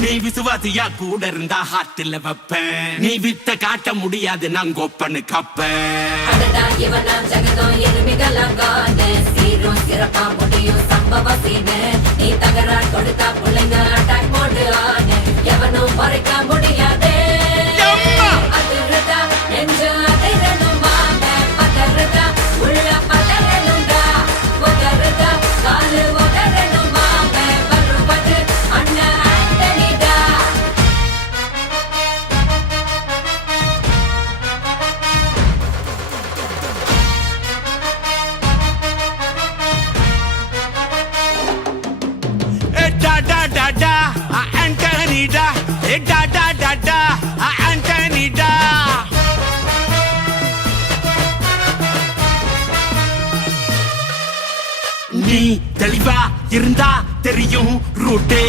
நீ விசுவாசியா கூட இருந்தா ஹார்ட்ல வைப்பேன். நீ வித்த காட்ட முடியாது நான் கோப்பன்னு கப்பேன். அடடா இவனா ஜகதம் எருமிகளாம் காணு சீரும் சிறப்பா முடியும் சம்பவ சீனு நீ தகராறு கொடுத்தா பிள்ளைங்க அட்டாக் மோடு ஆனு எவனும் மறைக்க முடியாதே அதிருதா நெஞ்சு அதிரணும் வாங்க பதறுதா உள்ள பதறணும்டா உதறுதா காலு உதறணும் வாங்க வருவது அண்ணன் ஆண்டனிடா. Da da da da, Anthony da. Da da da da, Anthony da. நீ தெளிவா இருந்தா தெரியும் ரூட்டே.